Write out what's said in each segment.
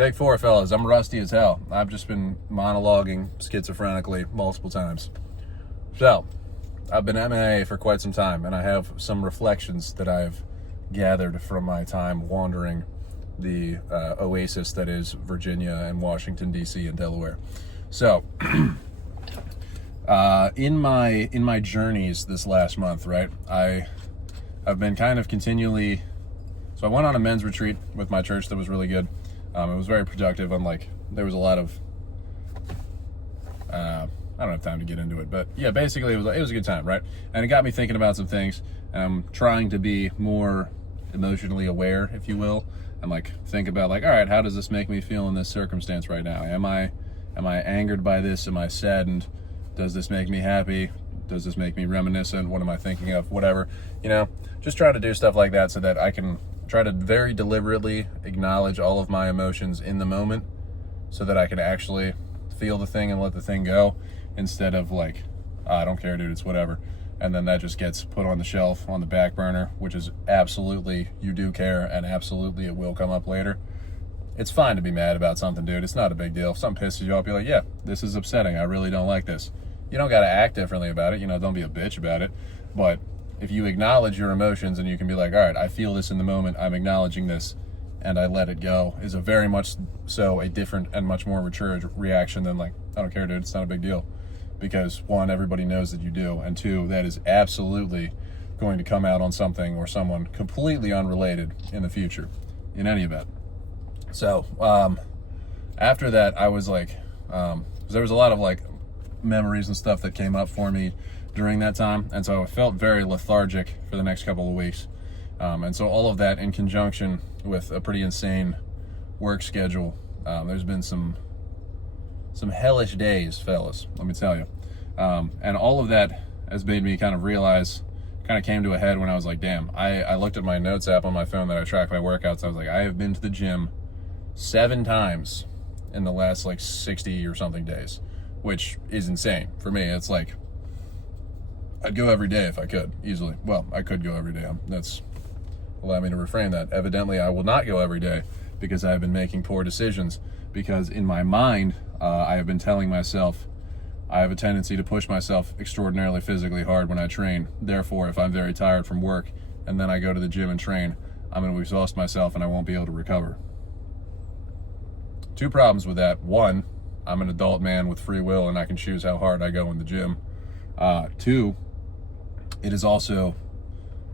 Take 4, fellas. I'm rusty as hell. I've just been monologuing schizophrenically multiple times. So, I've been MIA for quite some time, and I have some reflections that I've gathered from my time wandering the oasis that is Virginia and Washington, D.C. and Delaware. So, in my journeys this last month, right, I've been kind of continually... So I went on a men's retreat with my church that was really good. It was very productive. There was a lot of, I don't have time to get into it, but yeah, basically it was a good time, right? And it got me thinking about some things. I'm trying to be more emotionally aware, if you will, and think about all right, how does this make me feel in this circumstance right now? Am I angered by this? Am I saddened? Does this make me happy? Does this make me reminiscent? What am I thinking of? Whatever, just try to do stuff like that so that I can try to very deliberately acknowledge all of my emotions in the moment so that I can actually feel the thing and let the thing go instead of I don't care, dude, it's whatever. And then that just gets put on the shelf, on the back burner, which is absolutely, you do care, and absolutely it will come up later. It's fine to be mad about something, dude. It's not a big deal. If something pisses you off, be like, yeah, this is upsetting. I really don't like this. You don't got to act differently about it. Don't be a bitch about it. But if you acknowledge your emotions and you can be like, all right, I feel this in the moment, I'm acknowledging this, and I let it go, is a very much so a different and much more mature reaction than I don't care, dude, it's not a big deal. Because 1, everybody knows that you do, and 2, that is absolutely going to come out on something or someone completely unrelated in the future, in any event. So, after that, I was there was a lot of memories and stuff that came up for me during that time, and so I felt very lethargic for the next couple of weeks, and so all of that in conjunction with a pretty insane work schedule, there's been some hellish days, fellas, let me tell you, and all of that has made me kind of came to a head when I was like, damn, I looked at my notes app on my phone that I track my workouts. I was like, I have been to the gym 7 times in the last 60 or something days, which is insane for me. It's I'd go every day if I could, easily. Well, I could go every day. That's allow me to reframe that. Evidently, I will not go every day because I have been making poor decisions. Because in my mind, I have been telling myself I have a tendency to push myself extraordinarily physically hard when I train. Therefore, if I'm very tired from work and then I go to the gym and train, I'm going to exhaust myself and I won't be able to recover. 2 problems with that. 1, I'm an adult man with free will and I can choose how hard I go in the gym. 2, it is also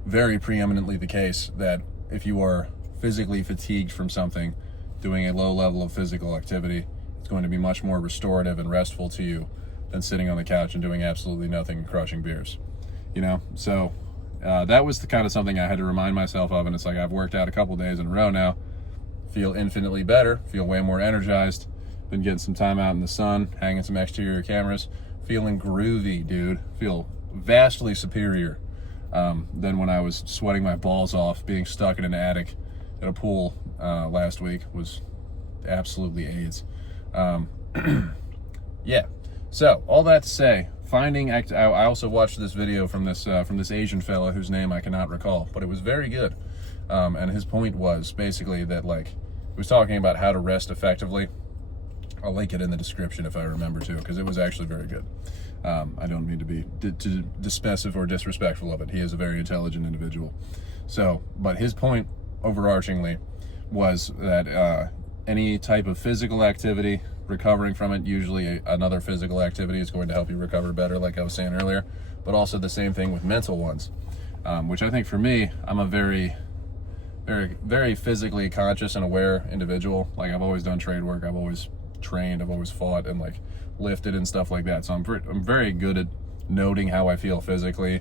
very preeminently the case that if you are physically fatigued from something, doing a low level of physical activity, it's going to be much more restorative and restful to you than sitting on the couch and doing absolutely nothing and crushing beers. So that was the kind of something I had to remind myself of, and it's I've worked out a couple days in a row now, feel infinitely better, feel way more energized, been getting some time out in the sun, hanging some exterior cameras, feeling groovy, dude, feel vastly superior than when I was sweating my balls off, being stuck in an attic at a pool last week. Was absolutely AIDS. Yeah. So all that to say, I also watched this video from this Asian fella whose name I cannot recall, but it was very good. And his point was basically that he was talking about how to rest effectively. I'll link it in the description if I remember to, because it was actually very good. I don't mean to be dismissive or disrespectful of it. He is a very intelligent individual. So, but his point overarchingly was that any type of physical activity, recovering from it, usually another physical activity is going to help you recover better, like I was saying earlier, but also the same thing with mental ones, which I think for me, I'm a very, very, very physically conscious and aware individual. I've always done trade work, I've always trained, I've always fought and lifted and stuff like that. So I'm very good at noting how I feel physically,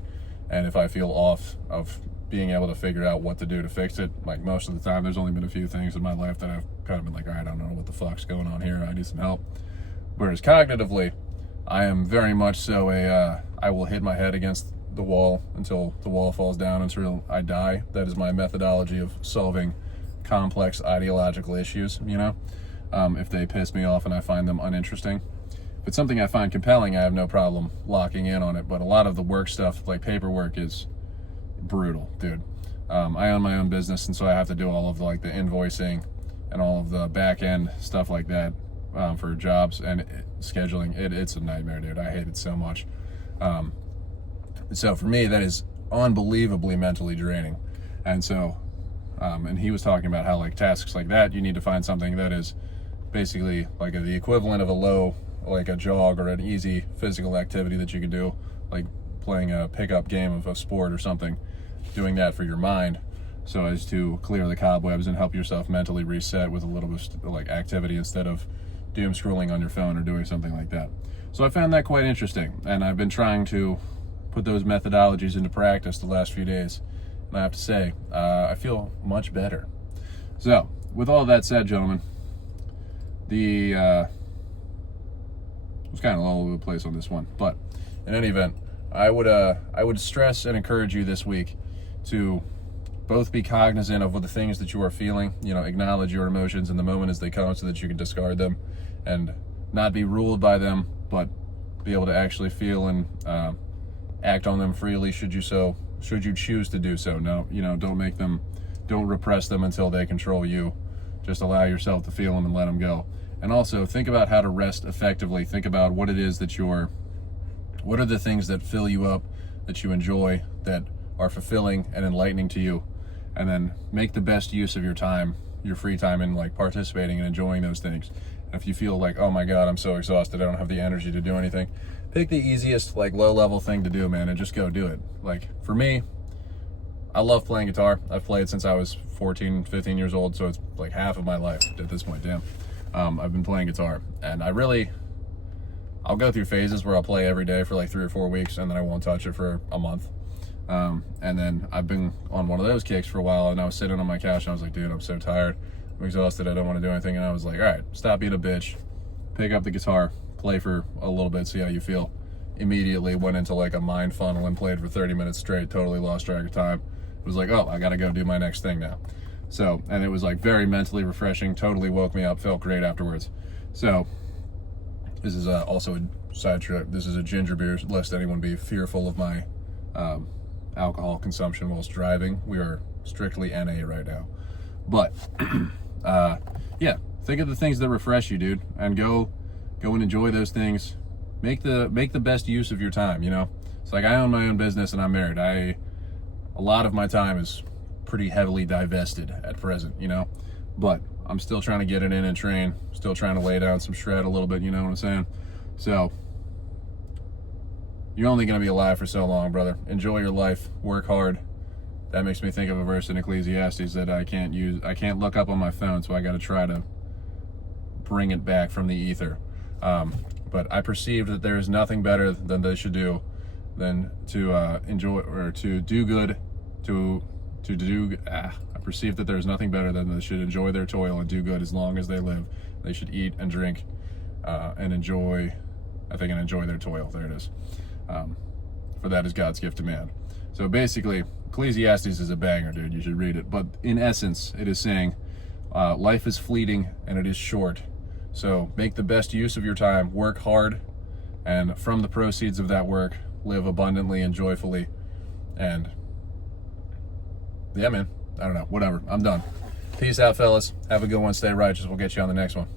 and if I feel off, of being able to figure out what to do to fix it. Most of the time, there's only been a few things in my life that I've kind of been all right, I don't know what the fuck's going on here, I need some help. Whereas cognitively, I am very much so I will hit my head against the wall until the wall falls down, until I die. That is my methodology of solving complex ideological issues, if they piss me off and I find them uninteresting. If it's something I find compelling, I have no problem locking in on it, but a lot of the work stuff, paperwork, is brutal, dude. I own my own business, and so I have to do all of the invoicing, and all of the back end stuff like that for jobs and scheduling. It's a nightmare, dude. I hate it so much. So for me, that is unbelievably mentally draining. And so, and he was talking about how like tasks like that, you need to find something that is basically like the equivalent of like a jog or an easy physical activity that you can do, like playing a pickup game of a sport or something, doing that for your mind so as to clear the cobwebs and help yourself mentally reset with a little bit of like activity instead of doom scrolling on your phone or doing something like that. So I found that quite interesting, and I've been trying to put those methodologies into practice the last few days, and I have to say, I feel much better. So with all that said, gentlemen, it was kind of all over the place on this one, but in any event, I would stress and encourage you this week to both be cognizant of the things that you are feeling, acknowledge your emotions in the moment as they come so that you can discard them and not be ruled by them, but be able to actually feel and act on them freely should you choose to do so. No, don't repress them until they control you. Just allow yourself to feel them and let them go. And also think about how to rest effectively. Think about what it is what are the things that fill you up, that you enjoy, that are fulfilling and enlightening to you, and then make the best use of your time, your free time, in like participating and enjoying those things. And if you feel like, oh my God, I'm so exhausted, I don't have the energy to do anything, pick the easiest, like low-level thing to do, man, and just go do it. Like for me, I love playing guitar. I've played since I was 14, 15 years old, so it's like half of my life at this point, damn. I've been playing guitar, and I'll go through phases where I'll play every day for like 3 or 4 weeks, and then I won't touch it for a month. And then I've been on one of those kicks for a while, and I was sitting on my couch, and I was like, dude, I'm so tired. I'm exhausted. I don't want to do anything. And I was like, all right, stop being a bitch. Pick up the guitar, play for a little bit, see how you feel. Immediately went into like a mind funnel and played for 30 minutes straight, totally lost track of time. It was like, oh, I got to go do my next thing now. So, and it was like very mentally refreshing, totally woke me up, felt great afterwards. So, this is also a side trip. This is a ginger beer, lest anyone be fearful of my alcohol consumption whilst driving. We are strictly NA right now. But, yeah, think of the things that refresh you, dude, and go and enjoy those things. Make the best use of your time, It's like I own my own business and I'm married. A lot of my time is pretty heavily divested at present, but I'm still trying to get it in and train, still trying to lay down some shred a little bit, you know what I'm saying? So you're only going to be alive for so long, brother. Enjoy your life, work hard. That makes me think of a verse in Ecclesiastes that I can't look up on my phone, so I got to try to bring it back from the ether. But I perceived that there is nothing better than they should do than to enjoy or to do good, I perceive that there's nothing better than they should enjoy their toil and do good as long as they live. They should eat and drink and enjoy their toil. There it is. For that is God's gift to man. So basically, Ecclesiastes is a banger, dude. You should read it. But in essence, it is saying life is fleeting and it is short. So make the best use of your time, work hard, and from the proceeds of that work, live abundantly and joyfully. And yeah, man, I don't know, whatever. I'm done. Peace out, fellas. Have a good one. Stay righteous. We'll get you on the next one.